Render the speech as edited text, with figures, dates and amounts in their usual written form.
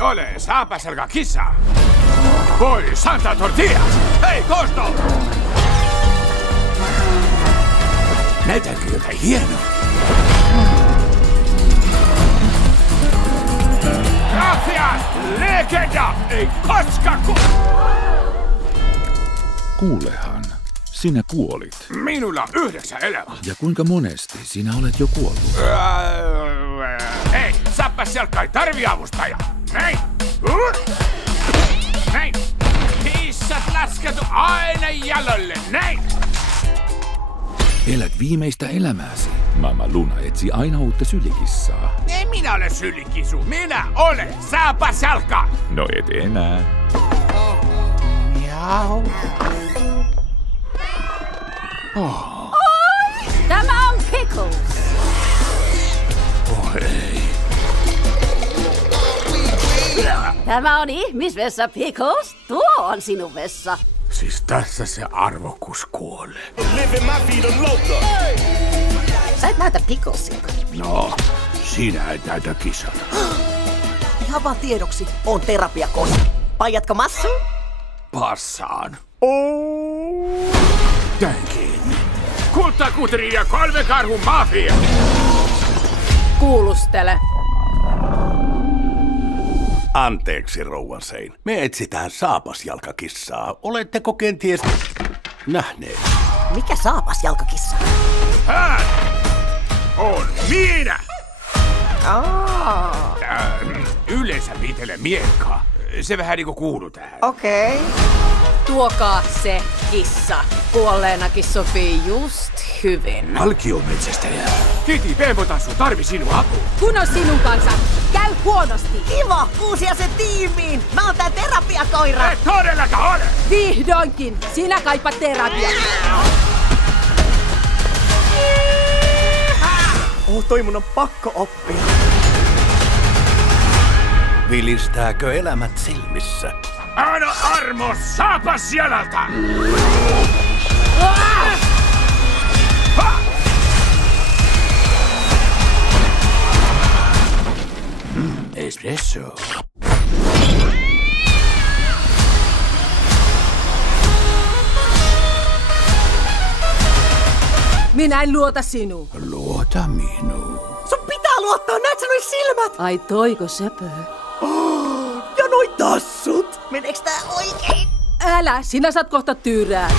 Ole saapaselka kissa. Voi Santa Tortillas. Hei, Kosto! Näytätkö jotain hienoa? Gracias, legenda! Ei koska Kuulehan, sinä kuolit. Minulla on 9 elämää. Ja kuinka monesti sinä olet jo kuollut? Ei, saapaselka ei tarvi avustajaa. Näin! Näin! Kissat lasketu aina jalolle, näin! Elät viimeistä elämääsi. Mama Luna etsi aina uutta sylikissaa. Ei minä ole sylikisu, minä olen saapaselka! No et enää. Miau. Oi! Tämä on Pickles! Oh ei. Tämä on ihmisvessa, Pickles. Tuo on sinun vessa. Siis tässä se arvokus kuolee. Sä et näytä Picklesilta. No, sinä et näytä kissalta. Ihan vaan tiedoksi, on terapiakone. Paijatko massu? Passaan. Jäin kiinni. Kultakutri ja 3 karhun mafia. Kuulustele. Anteeksi, rouva Sein. Me etsitään saapasjalkakissaa. Oletteko kenties nähneet? Mikä saapasjalkakissa? Hän on minä! Yleensä pitele miekkaa. Se vähän niinku kuuluu tähän. Okei. Tuokaa se kissa. Kuolleenakin sopii just hyvin. Alkiometsästäjä. Kiti, Pempotassu, tarvi sinua apua. Kun on sinun kanssa, käy huonosti. Kiva, uusia se tiimiin. Mä oon tää terapiakoira. Et todellakaan ole! Vihdoinkin, sinä kaipat terapiaa. Toi mun on pakko oppia. Vilistääkö elämät silmissä? Anna armo saapasjalalta! Espresso. Minä en luota sinuun. Luota minuun. Sun pitää luottaa, näet sä noi silmät? Ai toiko söpöö? Ja noi tassut. Meneeks tää oikein? Älä, sinä saat kohta tyyrää.